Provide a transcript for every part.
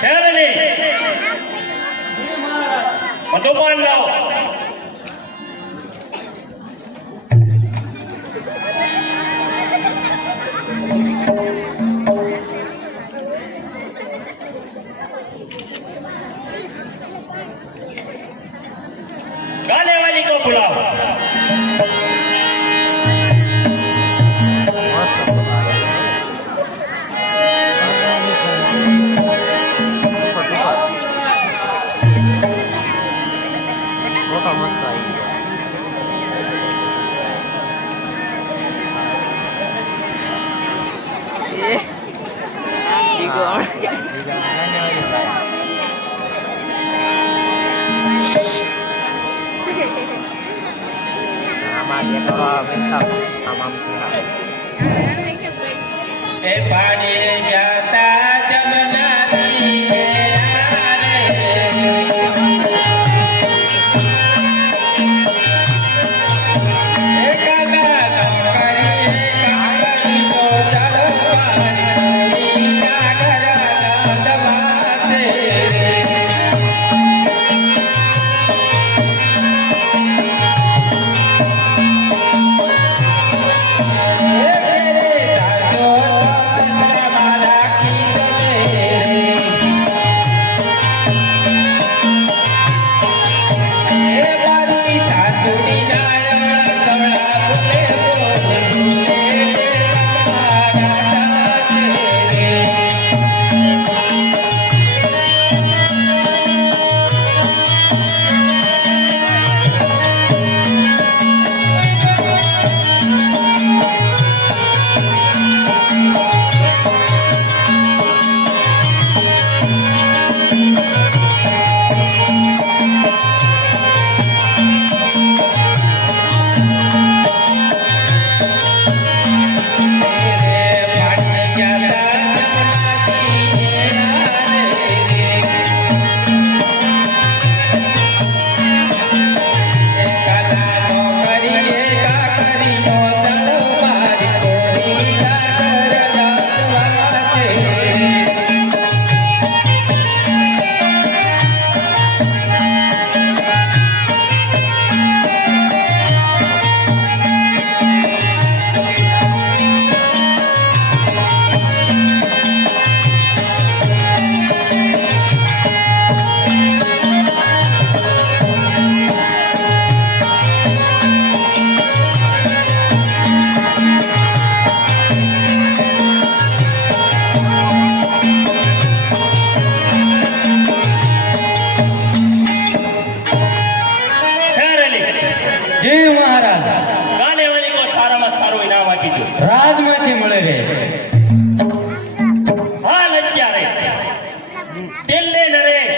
શેરલી મધુપાન લાવો. गाने वाली को बुलाओ. રાજમાંથી મળે રે. હાલ અત્યારે દિલ્હી નરેશ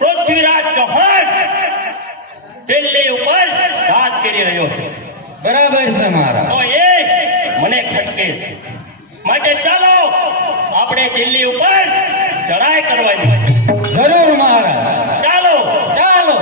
પૃથ્વીરાજ ચૌહાણ દિલ્હી ઉપર રાજ કરી રહ્યો છે. બરાબર છે મારા. તો એ મને ખટકે છે, માટે ચાલો આપણે દિલ્હી ઉપર ચડાઈ કરવાની. જરૂર મહારાજ. ચાલો ચાલો.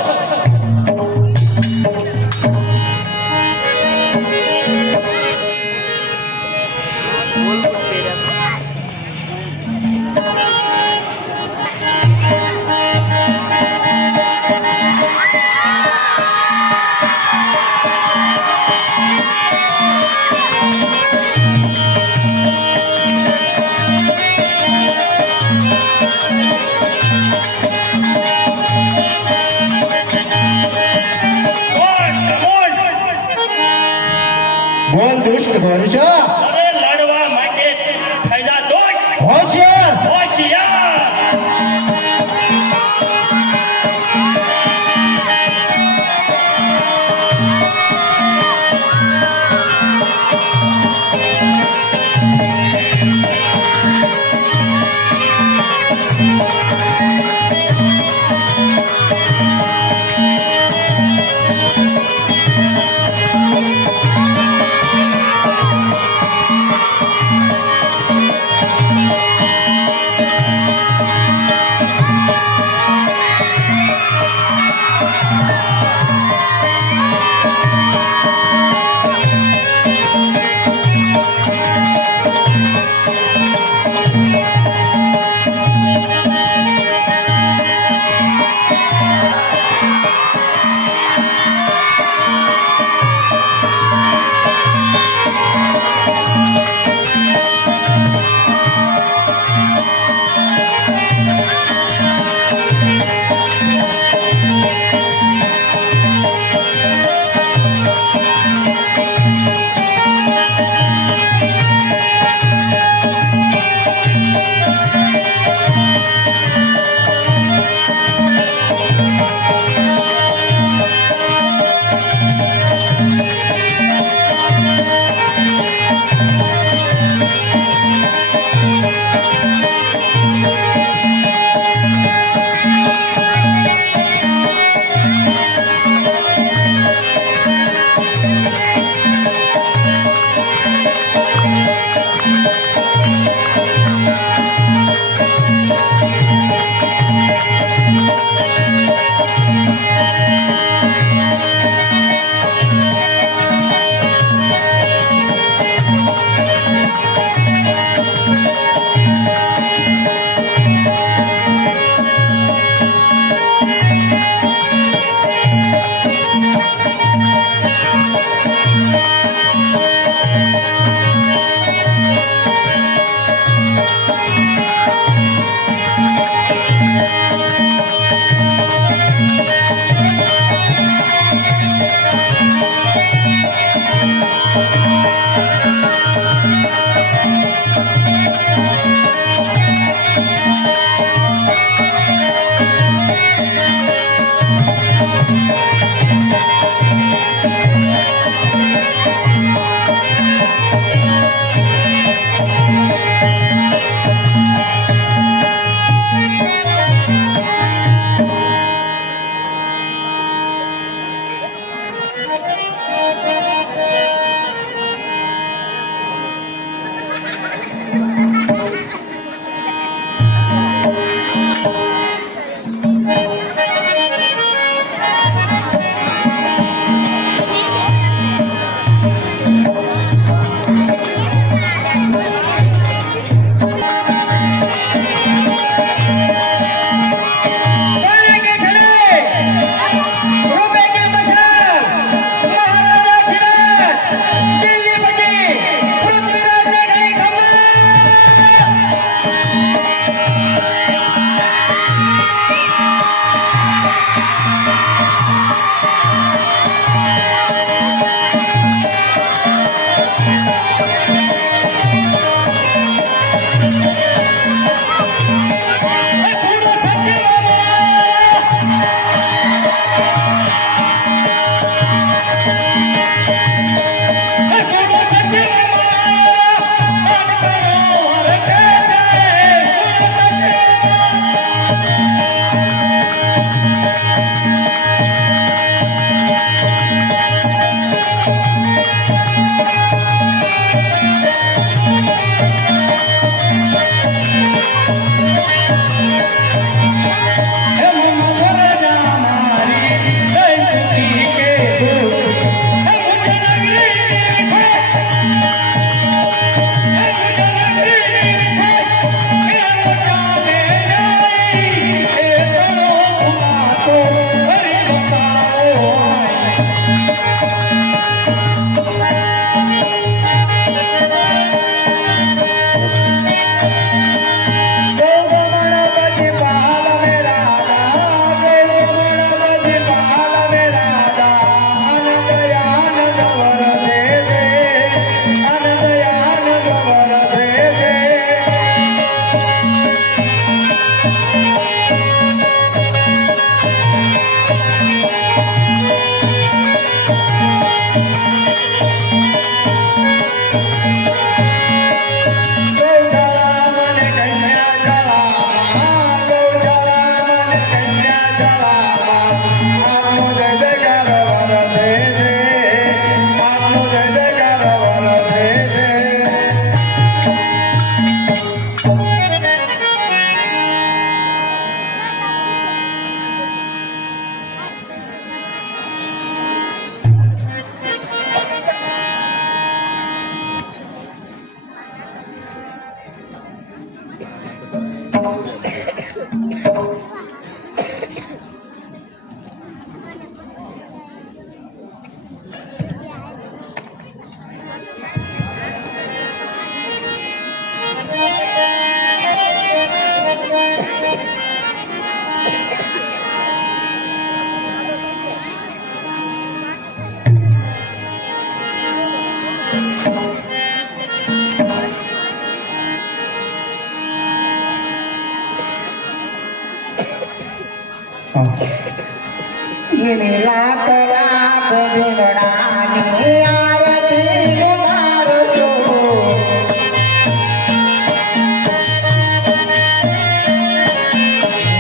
એવી લાખ લાખ દીવડાની આરતી ઉતારજો.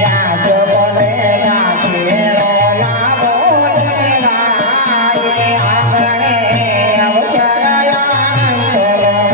યાદ બને રાખેલો લાભો દેવાય આંગણે અવસરયાન કરવા.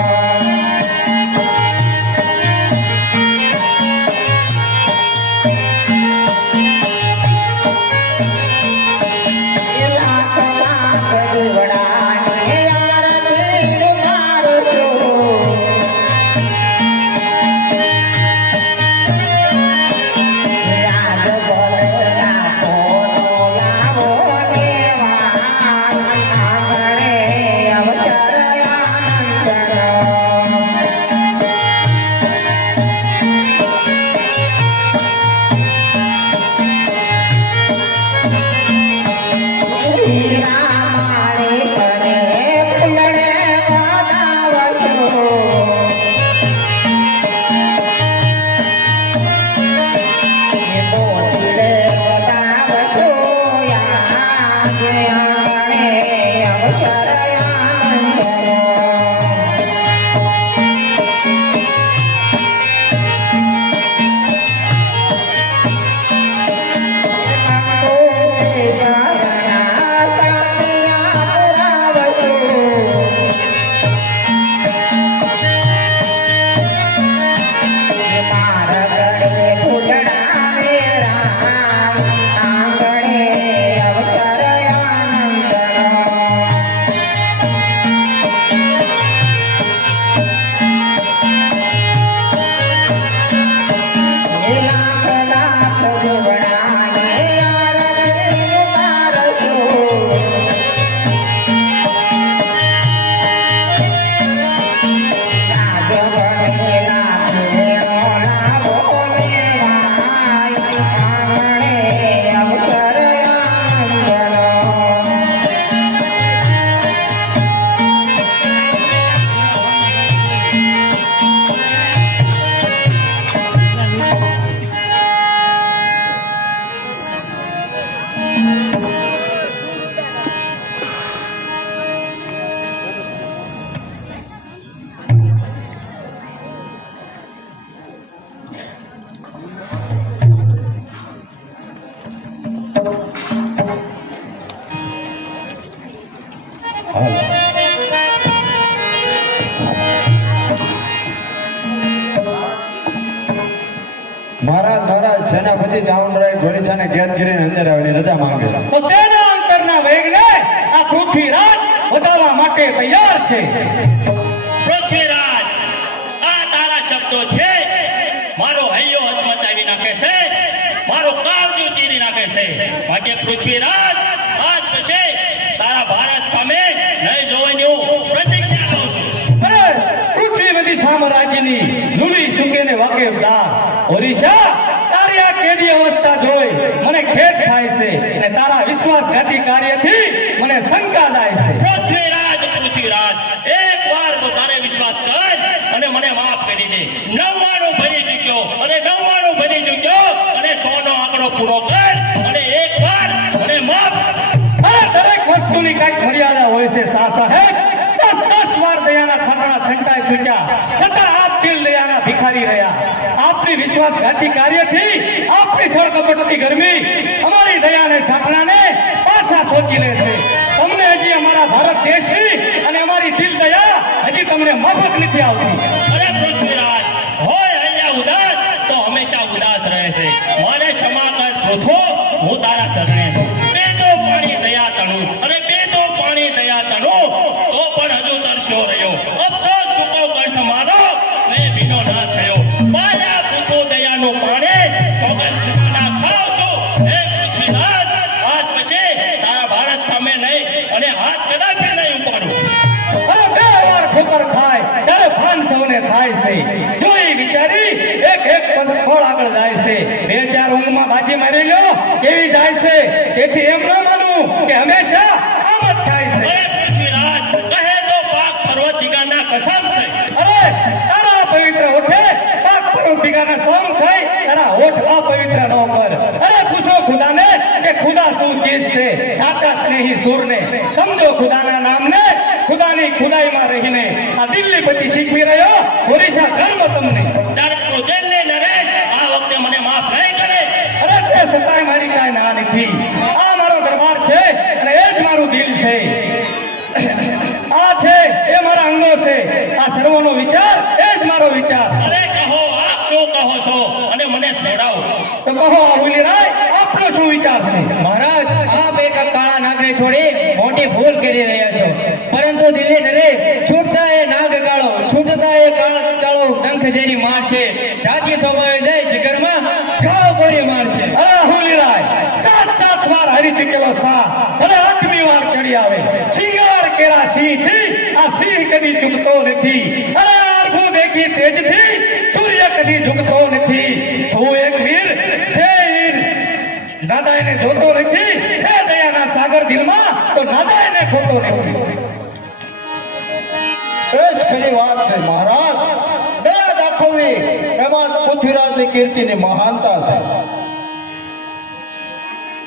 મહારાજ સેનાપતિ ચામુંડરાય ઘોડીસાને કેદ કરીને અંદર આવીને રજા માંગે છે. તો તેના અંતરના વેગને આ પૃથ્વીરાજ વધારવા માટે તૈયાર છે. પૃથ્વીરાજ, આ તારા શબ્દો છે, મારો હૈયો હચમચાવી નાખે છે, મારું કાળજું ચીરી નાખે છે. માટે પૃથ્વીરાજ, આજ પછી તારા ભારત સામે નહીં જોવાની હું પ્રતિજ્ઞા લઉં છું. અરે પૃથ્વીવતી સામ્રાજ્યની લુલી સુકેને વાકેફદાર ઓરિશા, તારી આ કેદી અવસ્થા જોઈ મને ખેદ થાય છે અને તારા વિશ્વાસઘાતી કાર્યથી મને શંકા થાય છે. પૃથ્વીરાજ, એકવાર તો તારે વિશ્વાસ કર અને મને માફ કરી દે. 99 ભરી ચૂક્યો અને 99 ભરી ચૂક્યો અને 100 નો આંકડો પૂરો કર અને એકવાર મને માફ કર. અરે દરેક વસ્તુની કાંઈક મર્યાદા હોય છે સાહેબ. 10 વાર દયાના છાંટણા છંટાઈ છૂટ્યા છતાં આપ દિલ દયાના ભિખારી રહ્યા. આપની વિશ્વાસઘાતી કાર્યથી આપની છળ કપટની ગરમી અમારી દયાને છાંટણાને પાછા સોચી લે છે. તમને હજી અમારા ભારત દેશની અને અમારી દિલ દયા હજી તમને માફક નથી આવતી. અરે પૃથ્વીરાજ, હોય અહીંયા ઉદાસ તો હંમેશા ઉદાસ રહે છે. મને ક્ષમા કર પૃથો, હું તારા શરણે છું. બેદો પાણી દયા તણું અને બેદો પાણી દયા તણું તો પણ હજુ તરસ્યો રહ્યો. અફસોસ સુકો કંઠ મારો સ્નેહ ભીનો ના થયો. પાયા પૃથો દયાનું પાણી સોગંદ ના ખાવ છું. હે પૃથ્વીરાજ, આજ પછી તારા ભારત સામે નહીં અને હાથ કદાપી નહીં ઉપાડું. અરે 2 વાર ઠોકર ખાય ત્યારે ભાન સૌને થાય છે. જોઈ વિચારી એક ફળ આગળ જાય છે. 2-4 ઊંઘમાં બાજી મારી લ્યો કેવી જાય છે. તેથી એમ ન માનવું કે હંમેશા આમ જ થાય છે. અરે પૃથ્વીરાજ, કહે તો પાક પર્વત દિગાના કસમ છે. અરે તારા પવિત્ર ઓઠે પાક પર્વત ભીગાના સોમ ખાઈ તારા હોઠ અપવિત્ર ન કર. અરે પૂછો ખુદાને કે ખુદા શું ચીજ છે. સાચા સ્નેહી સૂરને સમજો ખુદાના નામને. ખુદાની ખુદાઈમાં રહીને આ દિલ્હી પતિ શીખવી રહ્યો ઓરિશા ધર્મ તમને. તારો દિલને નરેશ આ વખતે મને માફ નહીં કરે. અરે તે સતાય મારી કાંઈ ના નથી. આ મારો દરબાર છે અને એ જ મારું દિલ છે. આ છે એ મારા અંગો છે. આ સર્વનો વિચાર એ જ મારો વિચાર. અરે કહો, આપ શું કહો છો અને મને સંભળાવો. તો કહો હુલીરાય, આપનો શું વિચાર છે? મહારાજ, આપ એક કાળા નાગને છોડી મોટી ભૂલ કરી રહ્યા છો. પરંતુ દિલ્હી નરે છૂટતા એ નાગ ગાળો, છૂટતા એ કાળો ડંખ જેરી માર છે. જાતીય સ્વભાવે જાય જીગરમાં ઘાવ કરી માર છે. અરે હુલીરાય, 7 વાર હારી ચૂકેલો સા ભલે 8મી વાર ચડી આવે. શિંગાર કેરા સિંહથી આ સિંહ કદી ઝૂકતો નથી. અરે આરખું દેખી તેજથી સૂર્ય કદી ઝૂકતો નથી. શું એક વીર છે વીર નાદાયને જોતો નથી. છે દયાના સાગર દિલમાં તો નાદાયને ખોતો નથી. એ જ ખરી વાત છે મહારાજ. દયા દાખવવી એમાં પૃથ્વીરાજની કીર્તિની મહાનતા છે.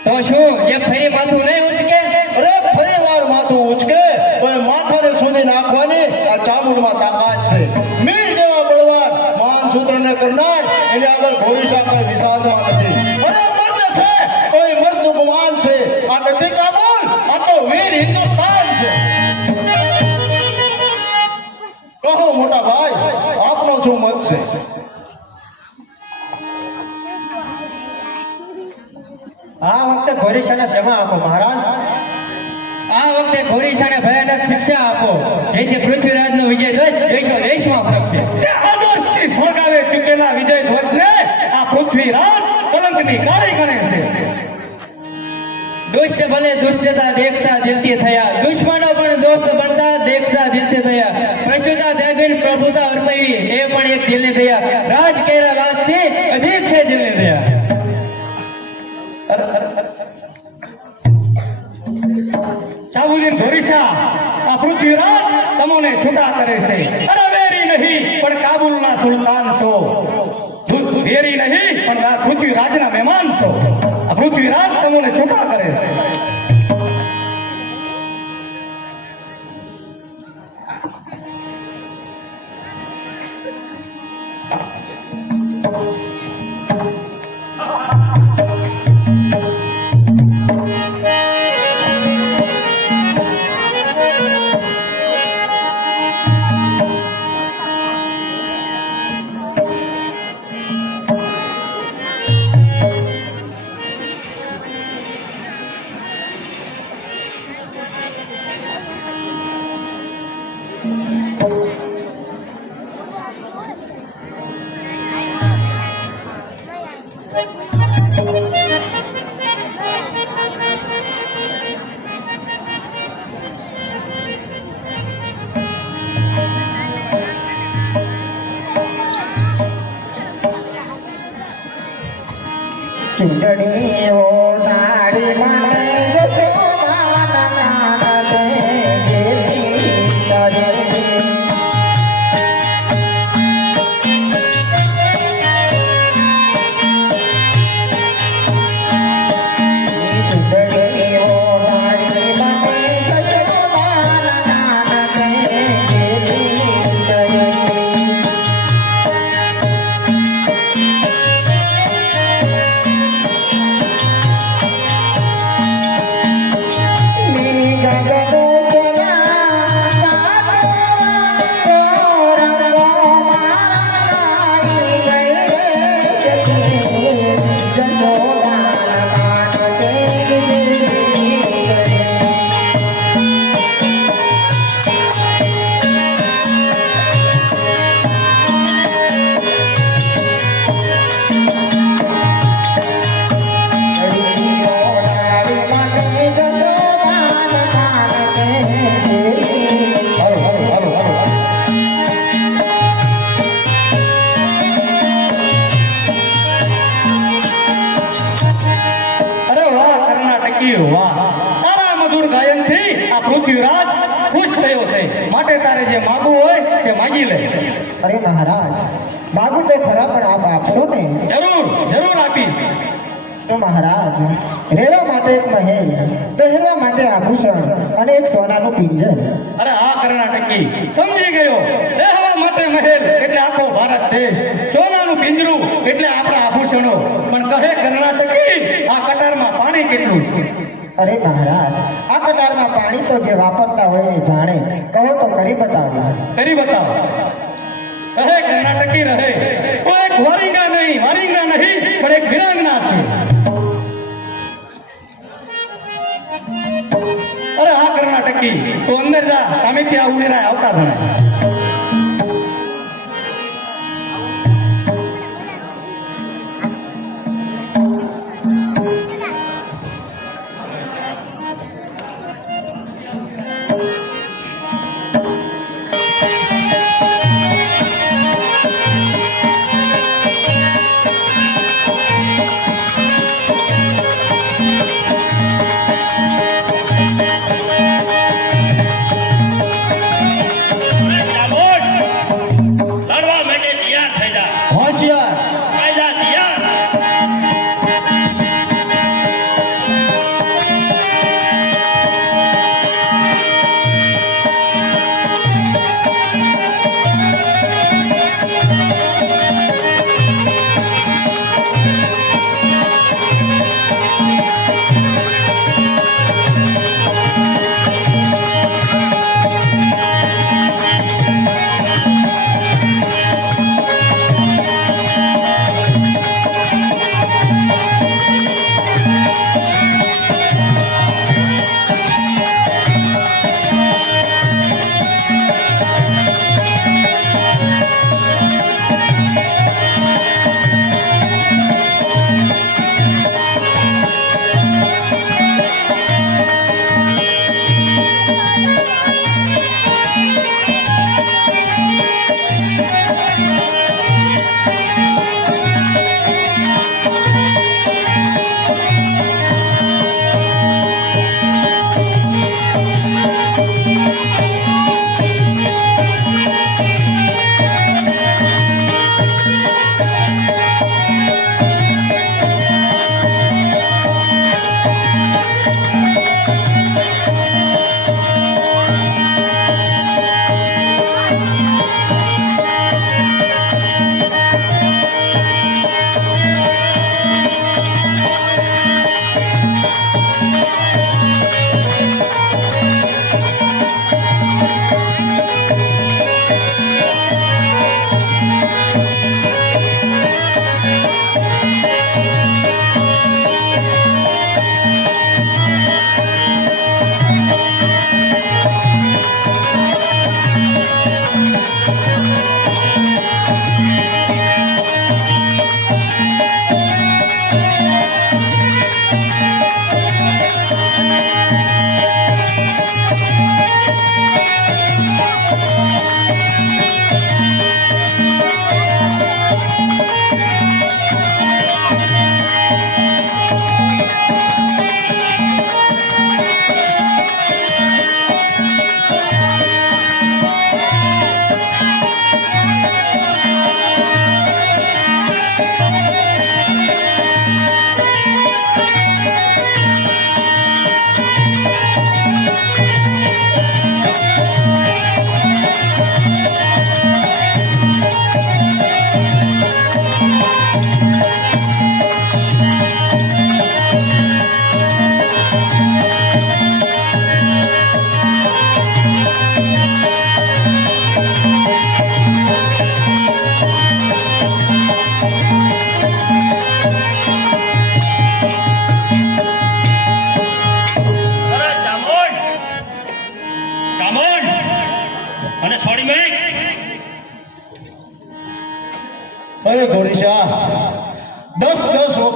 તો શું એ ફરી માથું નહીં ઉચકે? અરે ફરી વાર માથું ઉચકે તો એ માથાને સુધી નાખવાની આ ચામુંડમાં તાકાત છે. મીર જેવા બળવાન મહાન સૂત્રને કરનાર એની આગળ ઘોડીસા કોઈ વિસાદમાં નથી. અરે મર્દ છે કોઈ મર્દ ગુમાન છે. આ નથી કાબુલ, આ તો વીર હિન્દુસ્તાન છે. કહો મોટા ભાઈ, આપનો શું મત છે? આ વખતે ઘોરીસાને ક્ષમા આપો મહારાજ. આ વખતે ઘોડીસાને ભયાનક શિક્ષા આપો, જેથી પૃથ્વીરાજનો વિજય ધ્વજ દેશમાં ફરકશે. તે આદર્શથી સળગાવે ચૂકેલા વિજય ધ્વજને આ પૃથ્વીરાજ કલંકની કાળી ગણે છે. દુષ્ટ બને દુષ્ટતા દેખતા દિલથી થયા. દુશ્મનો પણ દોસ્ત બનતા દેખતા દિલથી થયા. પ્રશુતા ત્યાગીને પ્રભુતા અર્પવી એ પણ એક દિલને થયા. રાજ કેરા લાજથી અધિક છે દિલને થયા. સાબુદીન ઘોરીસા, આ પૃથ્વીરાજ તમને છૂટા કરે છે. અરે વેરી નહીં પણ કાબુલના સુલતાન છો. વેરી નહીં પણ આ પૃથ્વીરાજના મહેમાન છો. આ પૃથ્વીરાજ તમને છૂટા કરે છે. ચૂંટણી ઓઢાડી મને જશોદાના નામે જેથી કરે. ચૂંટણી ઓઢાડી મને જશોદાના નામે જેથી કરે. અરે વાહ કર્ણાટકી વાહ, તારા મધુર ગાયનથી આ પૃથ્વીરાજ ખુશ થયો છે. માટે તારે જે માગવું હોય તે માગી લે. અરે મહારાજ, માગું તો ખરા પણ આપ આપશો ને? જરૂર જરૂર આપીશ. તો મહારાજ, રહેવા માટે એક મહેલ, પહેરવા માટે આભૂષણ અને એક સોનાનું પિંજર. અરે હા કર્ણાટકી, સમજી ગયો. રહેવા માટે મહેલ એટલે આખો ભારત દેશ, સોનાનું પિંજરું એટલે આપણા આભૂષણો. પણ કહે કર્ણાટકી, આ કટારમાં પાણી કેટલું છે? અરે મહારાજ, આ કટારમાં પાણી તો જે વાપરતા હોય એ જાણે. કહો તો કરી બતાવો. કરી બતાવો. કહે કર્ણાટકી રહે તો એક વારિંગા નહીં પણ એક વિરાંગના છે. અરે હા કર્ણાટકી, તો અંદર જા, સામેથી આ ઉમેરા આવતા ભણાય.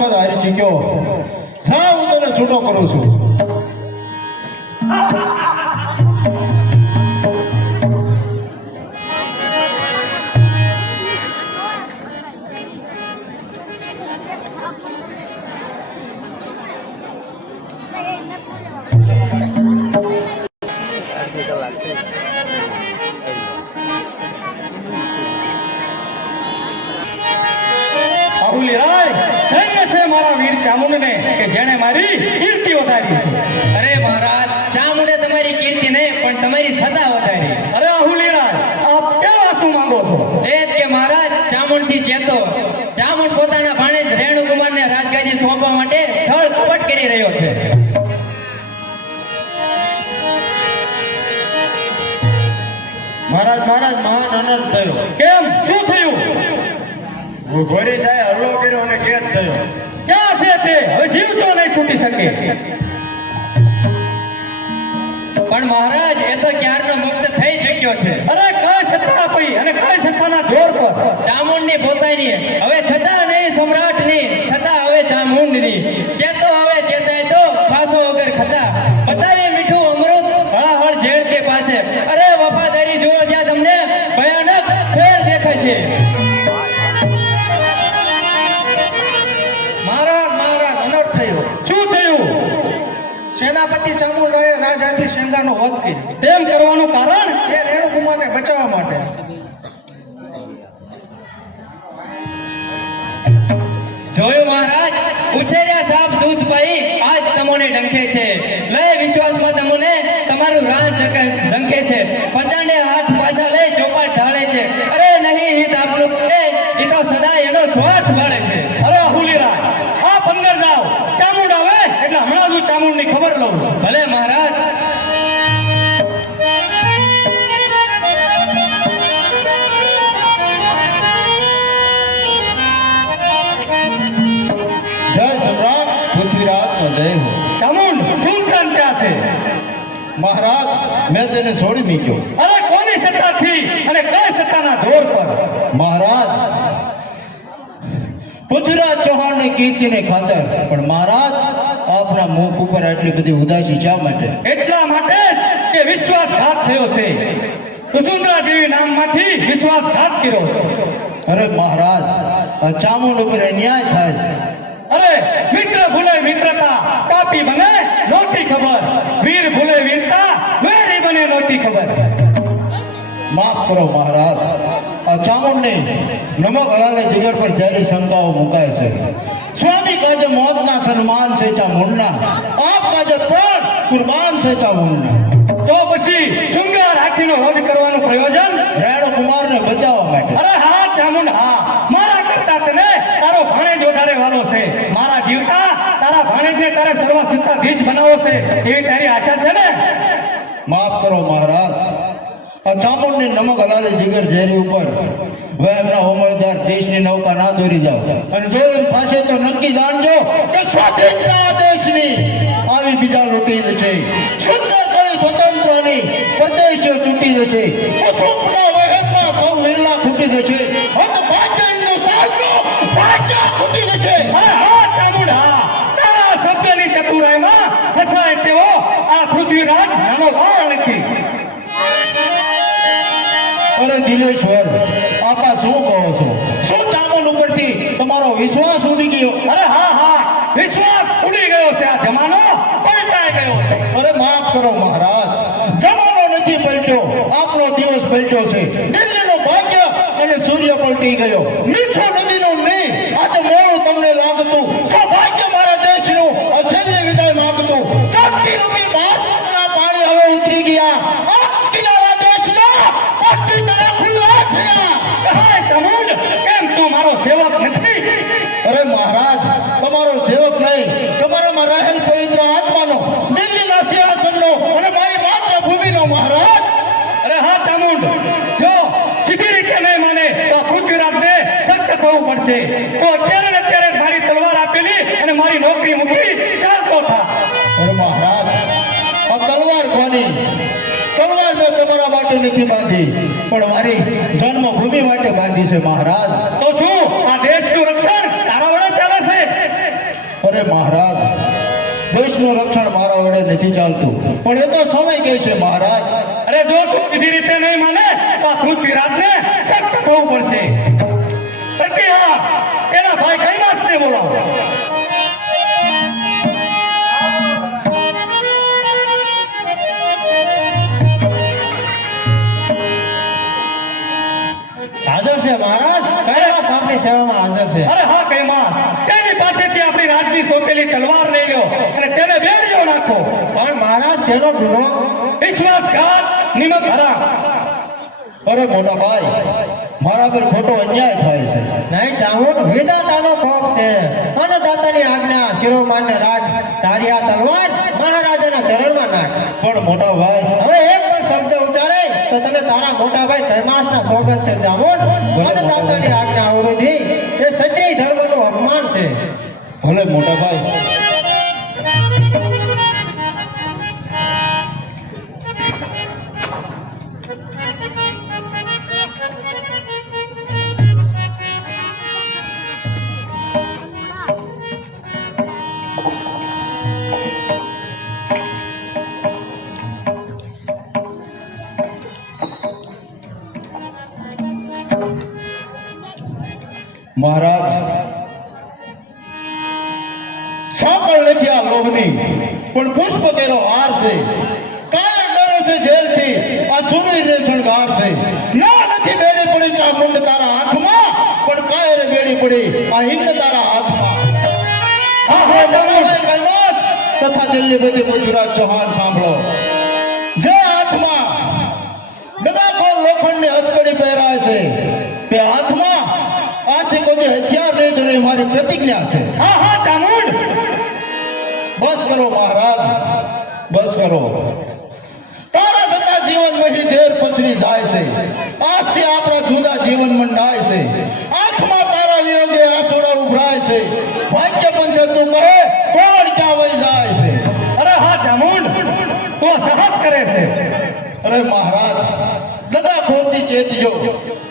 વખત હારી ચૂક્યો. જા હું તને છૂટો કરું છું. બાહુલી રાય, ધન્ય છે મારા વીર ચામુંડને કે જેણે મારી કીર્તિ વધારી છે. અરે મહારાજ, ચામુંડે તમારી કીર્તિ નહીં પણ તમારી સત્તા વધારી. અરે આહુલી રાય, આપ કેવા શું માંગો છો? એ જ કે મહારાજ, ચામુંડથી ચેતો. ચામુંડ પોતાના ભાણેજ રેણુકુમારને રાજગાદી સોંપવા માટે છળ કપટ કરી રહ્યો છે. મહારાજ મહારાજ મહાન અનર્થ થયો. કેમ, શું થયું? ગોરી સાહેબ હલ્લો કર્યો અને કેદ થયો. ક્યાં છે તે? હવે જીવતો નહીં છૂટી શકે. પણ મહારાજ, એ તો ક્યારનો મુક્ત થઈ ચૂક્યો છે. અરે કઈ સત્તા પડી અને કઈ સત્તાના જોર પર? ચામુંડની પોતાની. હવે છતાં નહીં સમ્રાટની, છતાં હવે ચામુંડની. ચેતો હવે ચેતાય તો ફાંસો વગર ખતા. બતાવે મીઠું અમૃત હળાહળ ઝેર તે પાસે. અરે વફાદારી જુઓ જ્યાં તમને ભયાનક ફેર દેખાશે. મહારાજ અનર્થ થયો. શું થયું? સેનાપતિ ચામુંડરાયે રાજાથી શેંગાનો વધ કર્યો. તેમ કરવાનું કારણ? એ રેણુકુમારને બચાવવા માટે. જોયું મહારાજ, ઉછેર્યા સાપ દૂધ પાઈ આજ તમને ડંખે છે. લય વિશ્વાસમાં તમને તમારું રાન ઝંખે છે. પચાંડે હાથ પાછા લઈ ચોપાટ ઢાળે છે. અરે નહીં હિત આપણું એ તો સદા એનો સ્વાર્થ બાળે છે. અરે આહુલી રાય, આપ અંદર જાઓ. ચામુંડ આવે એટલે હમણાં જ હું ચામુંડની ખબર લઉં છું. ભલે મહારાજ. જય સમ્રાટ પૃથ્વીરાજનો જય હો. ચામુંડ, શું પ્લાન ત્યાં છે? મહારાજ મેં તેને છોડી મૂક્યો. અરે કોની સત્તાથી અને કઈ સત્તાના જોર પર? મહારાજ પૃથ્વીરાજ ચૌહાણની કીર્તિને ખાતર. પણ મહારાજ આપના મુખ ઉપર આટલી બધી ઉદાસી શા માટે? એટલા માટે જ કે વિશ્વાસઘાત થયો છે. કુસુંદરા જેવી નામમાંથી વિશ્વાસઘાત કર્યો છે. અરે મહારાજ આ ચામુંડ ઉપર અન્યાય થાય છે. અરે મિત્ર ભૂલે મિત્રતા, પાપી બને નહોતી ખબર. વીર ભૂલે વીરતા, વેરી બને નહોતી ખબર. માફ કરો મહારાજ, આ ચામુંડને નમક હલાલે જીગર પર જારી શંકાઓ મુકાય છે. સ્વામી કાજે મોતના સન્માન છે ચામુંડના. આપ કાજે પ્રાણ કુરબાન છે ચામુંડના. તો પછી શૃંગાર હાથીનો વધ કરવાનું પ્રયોજન? રેણુકુમારને બચાવવા માટે. અરે હા ચામુંડ હા, મારા કરતા તને તારો ભાણેજ વધારે વાલો છે. મારા જીવતા તારા ભાણેજને તારે સર્વ સિદ્ધાધીશ બનાવો છે એવી તારી આશા છે ને? માફ કરો મહારાજ, આ ચામુંડની નમક હલાલે જીગર ઝેરી ઉપર વહેમના હોમળદાર દેશની નૌકા ના દોરી જાઓ. અને જો એમ થશે તો નક્કી જાણજો કે સ્વાધીનતા દેશની આવી બીજા લૂંટી જશે. સુંદર કરી સ્વતંત્રની પરદેશીઓ છૂટી જશે. કુસુમના વહેમમાં સૌ વિરલા ખૂટી જશે. અને ભાગ્ય હિન્દુસ્તાનનું ભાગ્ય ખૂટી જશે. અરે હા ચામુંડ હા, તારા સભ્યની ચતુરાઈમાં ફસાય તેવો આ પૃથ્વીરાજ નાનો વાળ નથી. અરે દિલેશ્વર, આપા શું કહો છો? શું ચામુંડ ઉપરથી તમારો વિશ્વાસ ઉડી ગયો? અરે હા હા, વિશ્વાસ ઉડી ગયો છે. આ જમાનો પલટાઈ ગયો છે. અરે માફ કરો મહારાજ, જમાનો નથી પલટ્યો, આપનો દિવસ પલટ્યો છે. દિલ્હીનો ભાગ્ય અને સૂર્ય પલટી ગયો. મીઠો નદીનું નહીં આજે મોડું તમને લાગતું. સૌભાગ્ય મારા દેશનું આ છેલ્લી વિદાય માંગતું. ચાપટી રૂપી ભારતના પાણી હવે ઉતરી ગયા. આ કિનારા દેશના પટ્ટી તળે ખુલ્લા થયા. હાય ચામુંડ, કેમ તું મારો સેવક નથી? અરે મહારાજ, તમારો સેવક નહીં, તમારામાં રહેલ પવિત્ર આત્માનો, દિલ્હીના સિંહાસનનો અને મારી માતૃભૂમિનો મહારાજ. અરે હા ચામુંડ, જો સીધી રીતે નહીં માને તો આ પૃથ્વીરાજને સખ્ત થવું પડશે. તો અત્યારે ને અત્યારે જ મારી તલવાર આપેલી અને મારી નોકરી મૂકી ચાલતો થા. અરે મહારાજ, આ તલવાર કોની? તલવાર મેં તમારા માટે નથી બાંધી, પણ મારી જન્મભૂમિ માટે બાંધી છે મહારાજ. તો શું આ દેશનું રક્ષણ તારા વડે ચાલે છે? અરે મહારાજ, દેશનું રક્ષણ મારા વડે નથી ચાલતું, પણ એ તો સમય કહે છે મહારાજ. અરે જો તું બીજી રીતે નહીં માને તો આ પૃથ્વીરાજને સખ્ત થવું પડશે. પ્રતિ હા એના ભાઈ કૈલાસને બોલાવો. હાજર છે મહારાજ, કૈલાસ આપની સેવામાં હાજર છે. અરે હા કૈલાસ, તેની પાસેથી આપણી રાજની સોંપેલી તલવાર લઈ લો અને તેને બેડીઓ નાખો. પણ મહારાજ તેનો ગુનો વિશ્વાસઘાત, નિમક હરામ. અરે મોટા ભાઈ, મારા પર ખોટો અન્યાય થાય છે. નહીં ચામુંડ, વિધાતાનો કોપ છે. અન્નદાતાની આજ્ઞા શિરોમાન્ય રાખ. તારી આ તલવાર મહારાજાના ચરણમાં નાખ. પણ મોટા ભાઈ, હવે એક પણ શબ્દ ઉચ્ચારે તો તને તારા મોટા ભાઈ કૈલાસના સોગંદ છે ચામુંડ. અન્નદાતાની આજ્ઞા અવરોધી એ ક્ષત્રિય ધર્મનું અપમાન છે. ભલે મોટા ભાઈ. મહારાજ, સાંકળ નથી આ લોહની, પણ પુષ્પ તેનો હાર છે. કાયર ડરે છે જેલથી, આ સુરવીરને શણગાર છે. ના નથી બેડી પડી ચામુંડ તારા હાથમાં, પણ કાયર બેડી પડી આ હિંદ તારા હાથમાં. કૈલાસ તથા દિલ્હી બધી પૃથ્વીરાજ ચૌહાણ સાંભળો. જે હાથમાં ગદાખોર લોખંડની હથકડી પહેરાય છે, તે હાથમાં આજથી કોઈ હથિયાર નહીં ધરે, મારી પ્રતિજ્ઞા છે. હા હા ચામુંડ, બસ કરો મહારાજ, બસ કરો. તારા થતા જીવનમાં ઝેર પસરી જાય છે. આજથી આપણા જુદા જીવન મંડાય છે. આંખમાં તારા વિયોગે આંસુડા ઉભરાય છે. ભાગ્ય પણ જતું કહે કોણ ક્યાં વહી જાય છે. અરે હા ચામુંડ, તું સાહસ કરે છે. અરે મહારાજ, ગદા ખોરથી ચેતજો.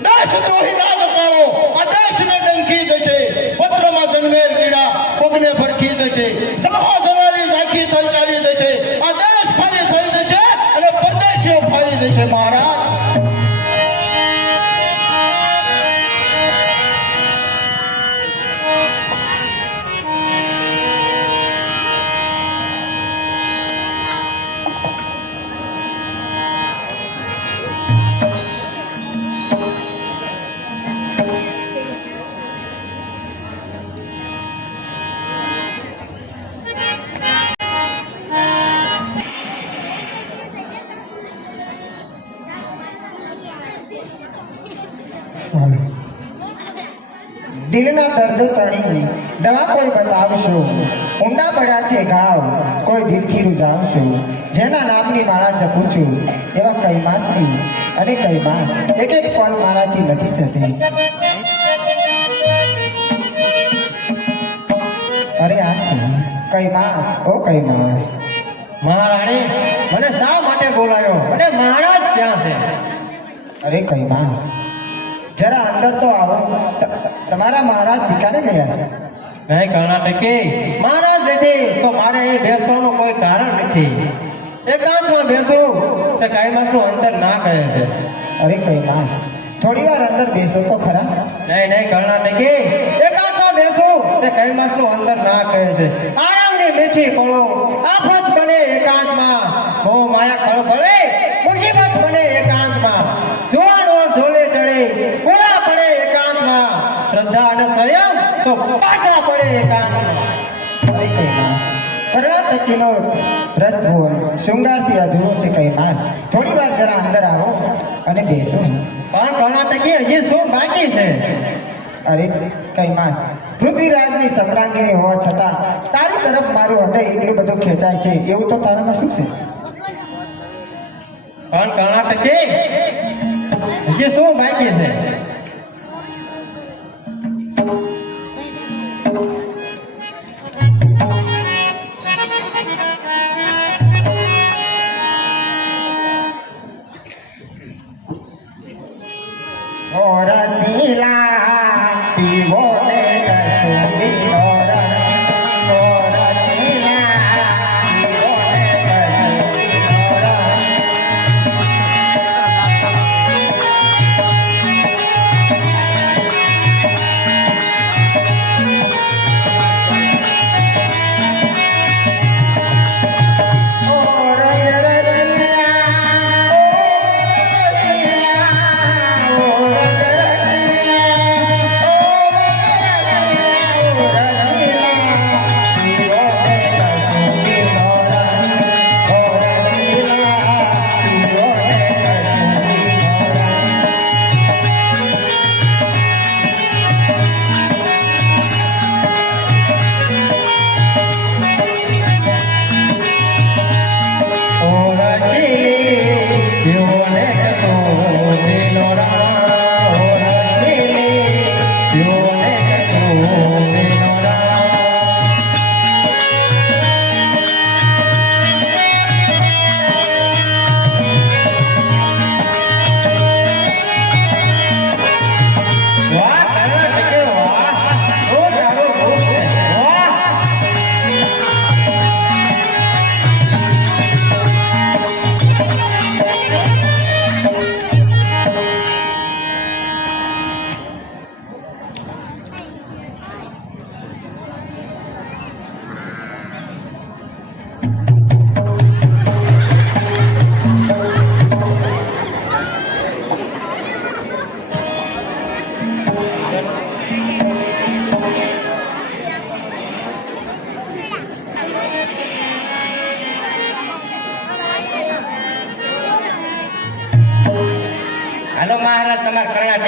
દેશદ્રોહી રાજકારો આ દેશને ડંખી જશે. પત્રમાં જન્મેર કીડા પગને ફરકી જશે. સહો જવારી ઝાંખી થઈ ચાલી જશે. આ દેશ ખાલી થઈ જશે અને પરદેશીઓ ફારી જશે મહારાજ. દિલના દર્દ તણી દવા કોઈ બતાવશો. ઊંડા પડ્યા છે ઘાવ, કોઈ દિલથી રૂજાવશો. જેના નામની માળા જપું છું એવા કૈલાસની અને કૈલાસ એક એક પલ મારાથી નથી જતી. અરે આ છે કૈલાસ, ઓ કૈલાસ. મહારાણી, મને શા માટે બોલાયો અને મહારાજ ક્યાં છે? અરે કૈલાસ, જરા અંદર તો આવો. તમારા મહારાજ શિકારે ગયા છે. નહીં કર્ણાટકી, મહારાજ નથી તો મારે એ બેસવાનું કોઈ કારણ નથી. એકાંતમાં બેસું તે કૈલાસનું અંતર ના કહે છે. અરે કૈલાસ, થોડી વાર અંદર બેસો તો ખરા. નહીં નહીં કર્ણાટકી, એકાંતમાં બેસું તે કૈલાસનું અંતર ના કહે છે. આરામની બેઠી પડો, આફત બને એકાંતમાં. મોહ માયા ખળભળે, મુસીબત બને એકાંતમાં. જુવાનો ઝોલે ચડે, પૂરા પડે એકાંતમાં. શ્રદ્ધા અને સંયમ તો પાછા પડે એકાંતમાં. અરે કૈલાસ, કર્ણાટકીનો રસ બોલ શૃંગારથી અધૂરો છે કૈલાસ. થોડી વાર જરા અંદર આવો અને બેસો. પણ કર્ણાટકી હજી શું બાકી છે? અરે કૈલાસ, પૃથ્વીરાજની સમ્રાંગીની હોવા છતાં તારી તરફ મારું હૃદય એટલું બધું ખેંચાય છે, એવું તો તારામાં શું છે? પણ કર્ણાટકી હજી શું બાકી છે? ઓરસીલા પીવો ને કસુંબી ઓર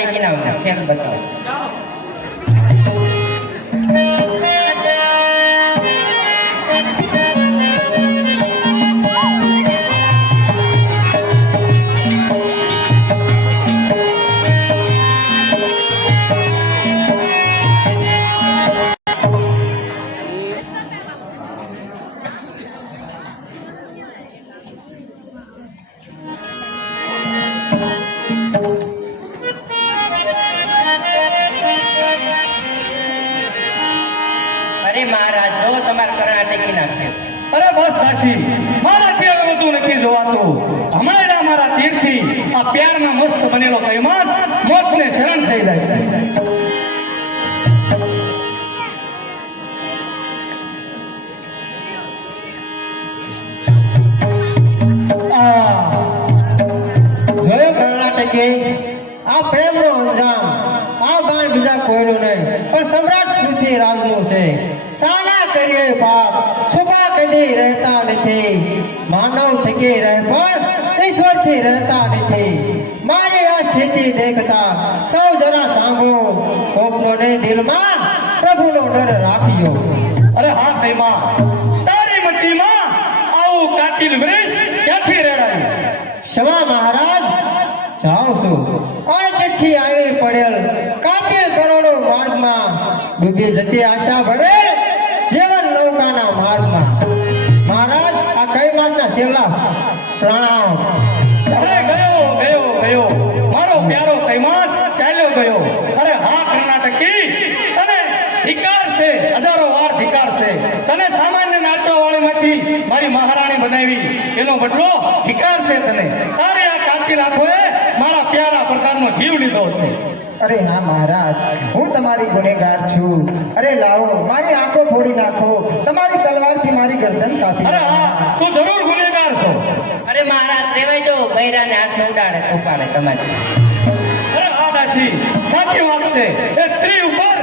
ટેકીને આવજો ખેલ બતાવો અરે મહારાજ જો તમારે કર્ણાટકી નાખ્યો અરે બસ દાસી મારાથી હવે વધુ નથી જોવાતું હમણાં જ અમારા તીરથી આ પ્યારમાં મસ્ત બનેલો કૈમાસ મોતને શરણ થઈ જાય છે જોયું કર્ણાટકે આ પ્રેમનો અંજામ આ ગાન બીજા કોઈનું નહીં પણ સમ્રાટ પૃથ્વીરાજનું છે સાના કરીએ પાપ સુખા કદી રહેતા નથી માનવ થકી રહે પણ ઈશ્વરથી રહેતા નથી મારી આ સ્થિતિ દેખતા સૌ જરા સાંભળો કોકનો નહીં દિલમાં પ્રભુનો ડર રાખ્યો અરે હા કૈમાસ તારી મતીમાં આવું કાતિલ વૃક્ષ ક્યાંથી રેડાયું ક્ષમા મહારાજ જાઉં છું અણચિતથી આવી પડેલ કાતિલ કરોડો માર્ગમાં ડૂબી જતી આશા ભરેલ જીવન નૌકાના માર્ગમાં મહારાજ આ કૈમાસના છેલ્લા પ્રણામ અરે ગયો મારો પ્યારો કૈમાસ ચાલ્યો ગયો અરે હા કર્ણાટકી તને ધિકાર છે હજારો વાર ધિકાર છે તને સામાન્ય નાચવા વાળીમાંથી મારી મહારાણી બનાવી એનો બદલો ધિકાર છે તને તારે આ કાતિલ આંખોએ મારા પ્યારા પ્રધાનનો જીવ લીધો છે અરે હા મહારાજ હું તમારી ગુનેગાર છું અરે લાવો મારી આંખો ફોડી નાખો તમારી તલવારથી મારી ગરદન કાપી અરે હા તું જરૂર ગુનેગાર છો અરે મહારાજ રેવાય જો બૈરાને હાથ ન ઉડાડે ઉપાડે તમારે અરે હા દાસી સાચી વાત છે એ સ્ત્રી ઉપર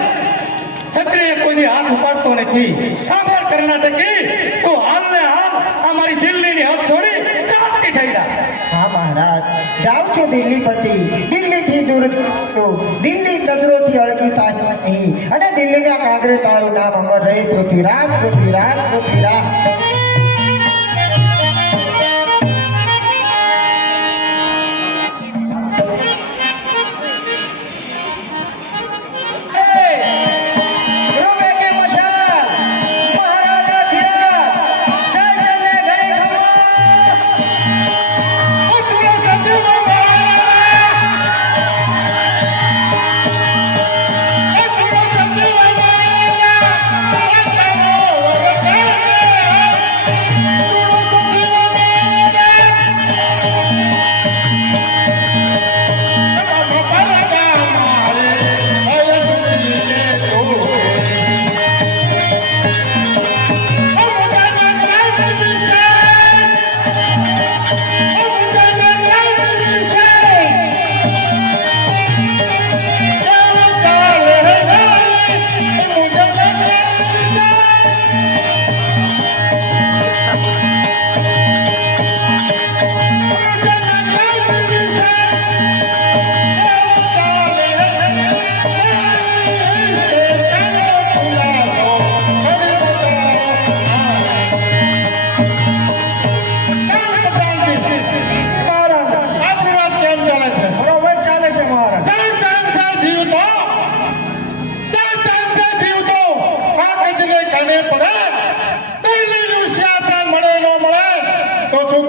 ક્ષત્રિય કોઈની હાથ ઉપાડતો નથી સાંભળ કર્ણાટકી તું હાલને હાલ આ મારી દિલ્હીની હદ છોડી ચાલતી થઈ જા હા મહારાજ જાઉં છું દિલ્હી પતિ દિલ્હીથી દૂર તો દિલ્હી નજરોથી અળગી થાય નહીં અને દિલ્હીના કાંગરે તારું નામ અમર રહે પૃથ્વીરાજ પૃથ્વીરાજ પૃથ્વીરાજ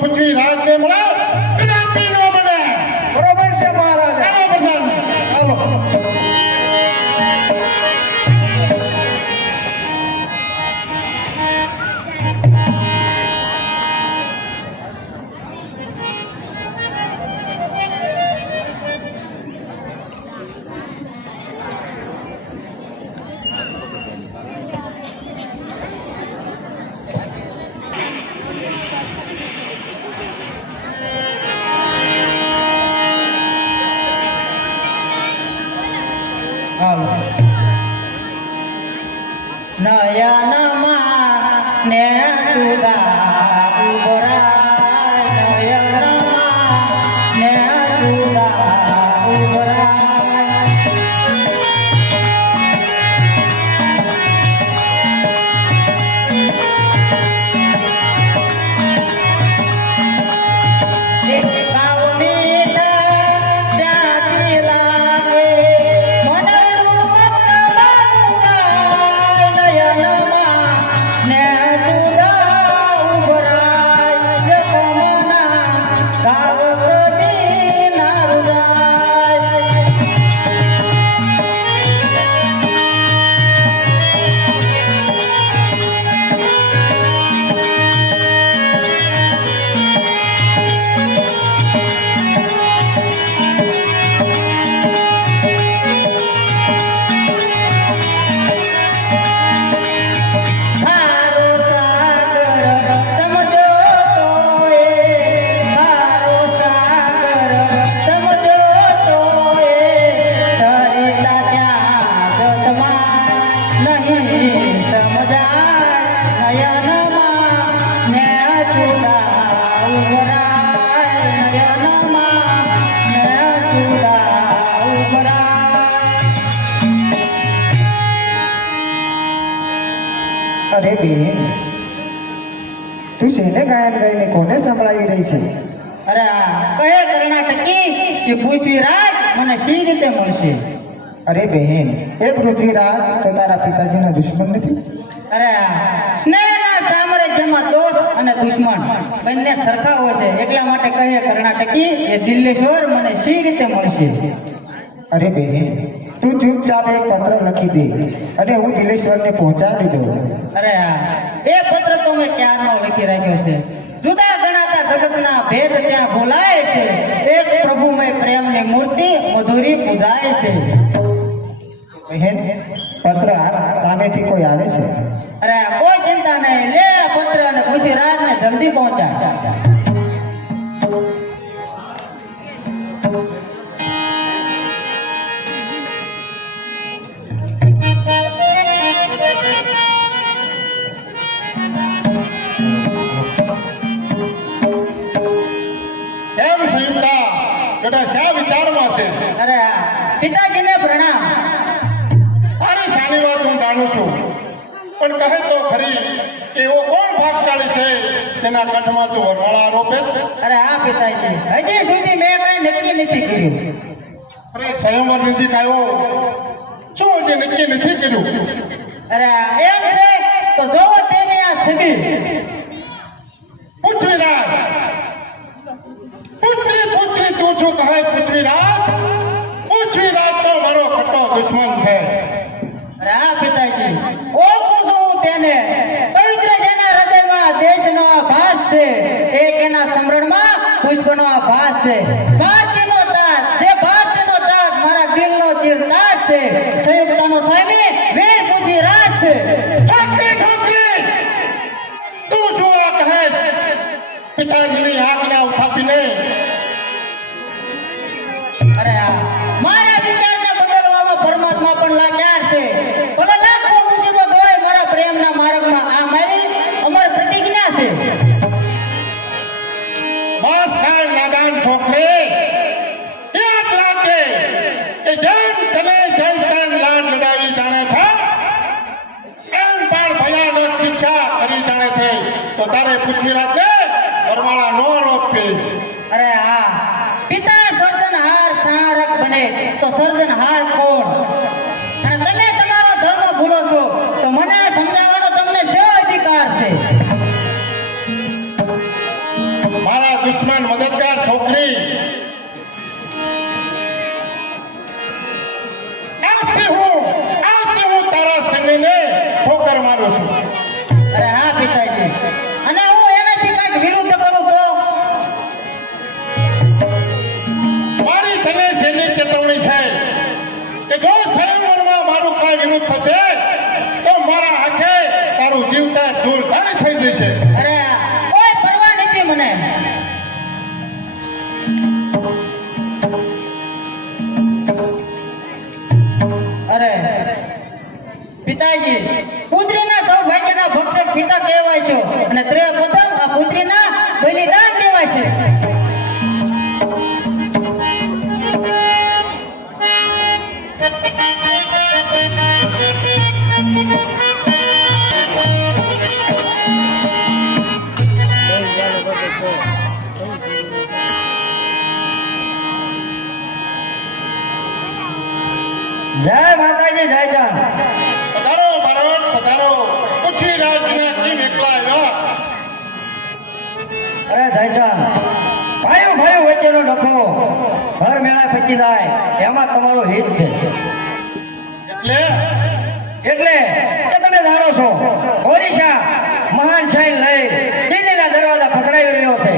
પૃથ્વીરાજને મળે કદાપી ન મળે બરોબર છે મહારાજ ચાલો પ્રધાન ચાલો નયનમાં સ્નેહ સુધા ઉભરાય નયનમાં સ્નેહ સુધા ઉભરાય અરે બેન, તું શેને ગાયન ગાઈને કોને સંભળાવી રહી છે? અરે આ કહે કર્ણાટકી કે પૃથ્વીરાજ મને શી રીતે મળશે? અરે બહેન, એ પૃથ્વીરાજ તો તારા પિતાજીના દુશ્મન નથી? અરે આ સ્નેહના સામ્રાજ્યમાં દોસ્ત અને દુશ્મન બંને સરખા હોય છે, એટલા માટે કહે કર્ણાટકી એ દિલ્લેશ્વર મને શી રીતે મળશે? અરે બહેન, તું ચૂપચાપ એક પત્ર લખી દે અને હું દિલેશ્વરને પહોંચાડી દઉં. અરે આ એ પત્ર તો મેં ક્યારનો લખી રાખ્યો છે. જુદા ગણાતા જગતના ભેદ ત્યાં બોલાય છે, એક પ્રભુમય પ્રેમની મૂર્તિ મધુરી પૂજાય છે. બહેન, પત્ર સામેથી કોઈ આવે છે? અરે આ કોઈ ચિંતા નહીં, લે આ પત્ર અને પૃથ્વીરાજને જલ્દી પહોંચાડ. કેમ સંયુક્તા, બેટા શા વિચારમાં છે? અરે આ પિતાજીને પ્રણામ. તારી સાની વાત હું જાણું છું, પણ કહે તો ખરી એવો કોણ ભાગશાળી છે તેના કંઠમાં તું વરમાળા આરોપે? અરે હા પિતાજી, હજી સુધી મેં કઈ નક્કી નથી કર્યું. અરે સ્વયંવર નજીક આવ્યો, શું હજી નક્કી નથી કર્યું? અરે આ એમ છે તો જોવો તેની આ છબી. પૃથ્વીરાજ, પુત્રી પુત્રી તું છું કહે પૃથ્વીરાજ? પૃથ્વીરાજ તો મારો ખટ્ટો દુશ્મન છે. અરે હા પિતાજી, ઓળખું છું હું તેને. પવિત્ર જેના હૃદયમાં દેશનો આભાસ છે, એક એના સમરણમાં પુષ્પનો આભાસ છે. ભારતીનો તાજ, જે ભારતીનો તાજ મારા દિલનો ચિરતાજ છે. સંયુક્તાનો સ્વામી વીર પૃથ્વીરાજ છે. ઠોકરી ઠોકરી, તું શું આ કહે? પિતાજીની આજ્ઞા ઉઠાવીને અરે આ મારા વિચારને બદલવામાં પરમાત્મા પણ લાચાર છે. ભલે લાખો મુસીબત હોય, મારા પ્રેમના માર્ગમાં આ મારી અમર પ્રતિજ્ઞા છે. બસ થાય નાદાન છોકરી, યાદ રાખજે કે જેમ તને જેમ તન લાડ લડાવી જાણે છે, એમ પણ ભયાનક શિક્ષા કરી જાણે છે. તો તારે પૃથ્વીરાજને વરમાળા નો રોપી. અરે હા, પિતા સર્જનહાર સંહારક બને તો સર્જનહાર કોણ? અને તમે તમારો ધર્મ ભૂલો છો તો મને સમજાવવાનો તમને શો અધિકાર છે? મારા દુશ્મન મદદગાર છોકરી, આજથી હું તારા સૈન્યને ઠોકર મારું છું. અરે હા પિતાજી, અને હું એનાથી કંઈક વિરુદ્ધ કરું તો? મારી તને છેલ્લી ચેતવણી છે કે જો સ્વયંવરમાં મારું કઈ વિરુદ્ધ થશે તો મારા હાથે તારું જીવતા દૂર ધાણી થઈ જશે. અરે આ કોઈ પરવા નથી મને. અરે પિતાજી, પુત્રીના સૌભાગ્યના ભક્ષક પિતા કહેવાય છે, અને ત્રે પ્રથમ આ પુત્રીના બલિદાન કહેવાય છે. જય માતાજી, જય જાન. પધારો ભારત પધારો. પૃથ્વીરાજ વિના કેમ એકલા આવ્યા? અરે જયચાન, ભાઈઓ ભાઈઓ વચ્ચેનો ડખો ઘર મેળા પચી જાય એમાં તમારો હિત છે. એટલે કે તમે જાણો છો, ઓરિશા મહાન શૈલ લઈ દિલ્હીના દરવાજા ખખડાવી રહ્યો છે.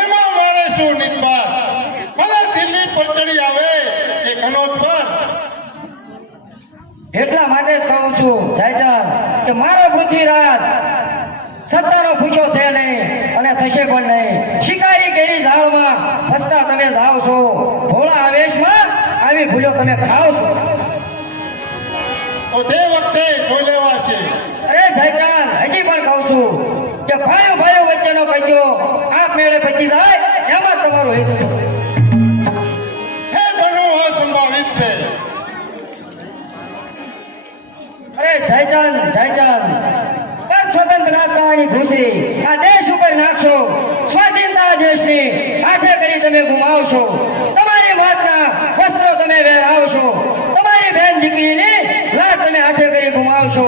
એમાં મારે શું નિસ્બત? ભલે દિલ્હી પર ચડી આવે એ કનોજ પર. એટલા માટે જ કહું છું જયચાન કે મારો પૃથ્વીરાજ સત્તાનો પૂછ્યો છે નહીં અને થશે પણ નહીં. શિકારી કેરી ઝાડમાં ફસતા તમે જાઓ છો, ભોળા આવેશમાં આવી ભૂલો તમે ખાઓ છો. તો તે વખતે જોઈ લેવાશે. અરે જયચાન, હજી પણ કહું છું કે ભાઈઓ ભાઈઓ વચ્ચેનો કચ્યો આપ મેળે પચી જાય એમાં તમારો હિત છે. હે ઘણું અસંભાવિત છે. અરે જયચાન, રાજાની ખુશી આ દેશ ઉપર નાખશો, સ્વાધીનતા દેશની હાથે કરી તમે ગુમાવશો, તમારી માતના વસ્ત્રો તમે વહેરાવશો, તમારી બેન દીકરીની લાજ તમે હાથે કરી ગુમાવશો.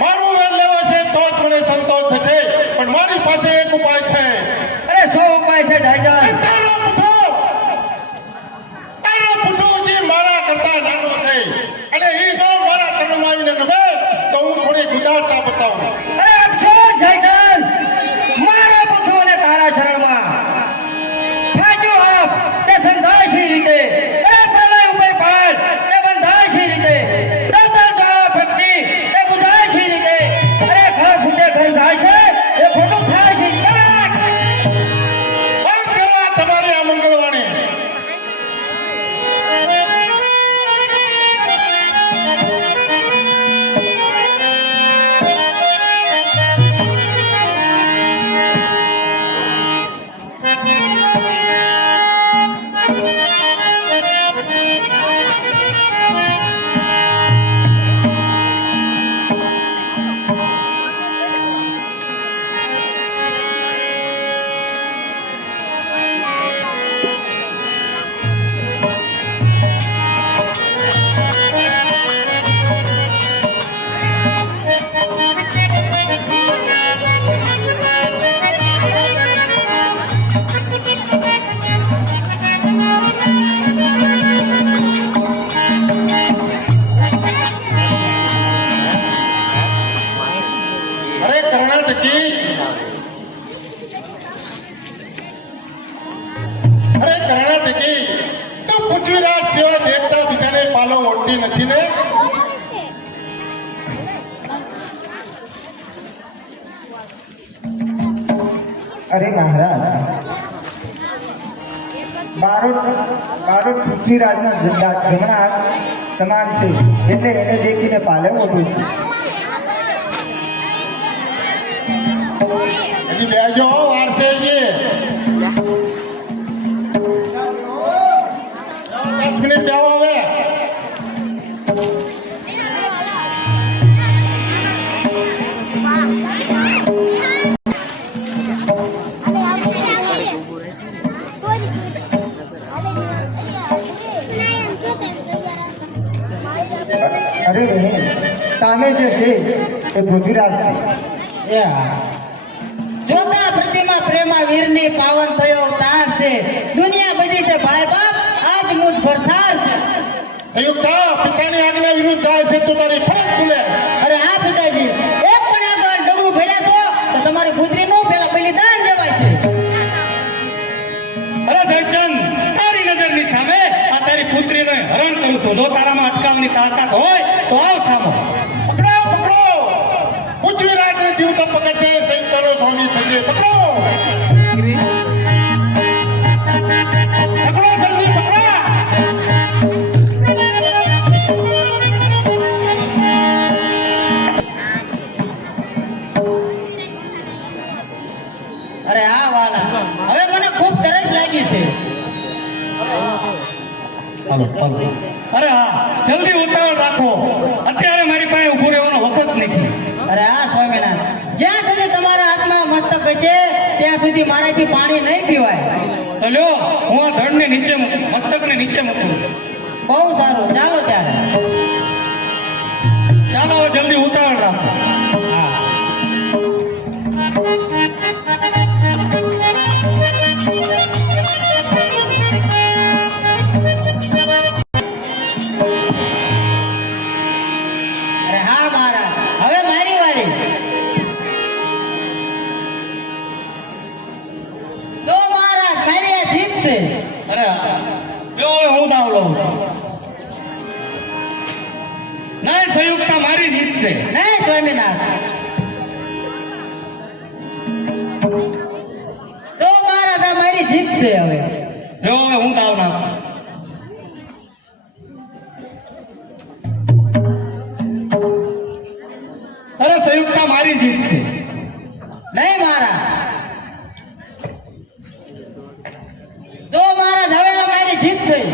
મારું વેર લેવાશે તો જ મને સંતોષ થશે, પણ મારી પાસે એક ઉપાય છે. અરે શું ઉપાય છે ભાઈજાન? તારો પુત્રો જે મારા કરતા નાનો છે અને એ જો મારા તળમાં આવીને નમે તો હું થોડી ગુજારતા બતાવું. અરે અફસોસ ભાઈજાન, મારા પુત્રોને તારા શરણમાં ફાટ્યો આપ તે સંધાશી રીતે, અરે પ્રલય ઉપર પાડ તે બંધાશી રીતે, દર્શન જાળા ભક્તિ તે બુઝાશી રીતે, અરે ઘર ફૂટે ઘર જાય છે એ ખોટું થાય છે. બંધ કરવા તમારી આ મંગળવાણી. અરે કર્ણાટકી, તો પૃથ્વીરાજ જેવા દેવતા બીજાને પાલો ઓળતી નથી ને? અરે મહારાજ, બારોટ પૃથ્વીરાજના જમણા હાથ સમાન છે, એટલે એને દેખીને પાલે ઓઢું છું. હજી બેજો વારસે છે. 10 મિનિટ જાઓ હવે. અરે બહેન, સામે જે છે એ પૃથ્વીરાજ છે. જોતા પ્રતિમા પ્રેમા વીરની પાવન થયો અવતાર છે, દુનિયા બધી છે ભાઈ બાપ આજ મુજ ભરથાર છે. અયુક્તા, પિતાની આજ્ઞા વિરુદ્ધ જાય છે તો તારી ફરજ ભૂલે. અરે હા પિતાજી, એક પણ આગળ ડગલું ભર્યા છો તો તમારી પુત્રીનું પેલા બલિદાન દેવાય છે. અરે જયચંદ, તારી નજરની સામે આ તારી પુત્રીને હરણ કરું છું. જો તારામાં અટકાવવાની તાકાત હોય તો આવ સામો. પકડો પકડો, પૃથ્વીરાજને જીવ તો પકડશે, સંતાનો સ્વામી થશે. પકડો પકડો, જલ્દી પકડો. અરે હા વાલા, હવે મને ખૂબ તરસ લાગી છે. અરે હા, જલ્દી ઉતાવળ રાખો, અત્યારે મારી પાસે ઉભું રહેવાનો વખત નથી. અરે હા સ્વામિનાથ, જ્યાં સુધી તમારા હાથમાં મસ્તક હશે ત્યાં સુધી મારાથી પાણી નહીં પીવાય. તો લ્યો, હું આ ધડને નીચે મૂકું, મસ્તકને નીચે મૂકું. બહુ સારું, ચાલો ત્યારે. ચાલો હવે જલ્દી ઉતાવળ રાખો. હા. અરે હા મહારાજ, હવે મારી વારી. તો મહારાજ મારી આ જીત છે. અરે હા. લ્યો, હવે હું દાવ લઉં છું. નહીં, સંયુક્તા મારી જીત છે. નહીં સ્વામિનાથ, તો મહારાજ આ મારી જીત છે. હવે લ્યો, હવે હું દાવ નાખું. અરે સંયુક્તા મારી જીત છે. નહીં મહારાજ, તો મહારાજ હવે આ મારી જીત થઈ.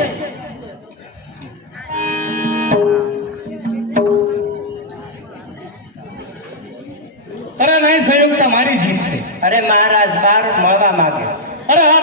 અરે નહીં સંયુક્તા મારી જીત છે. અરે મહારાજ બાર મળવા માંગે. અરે હા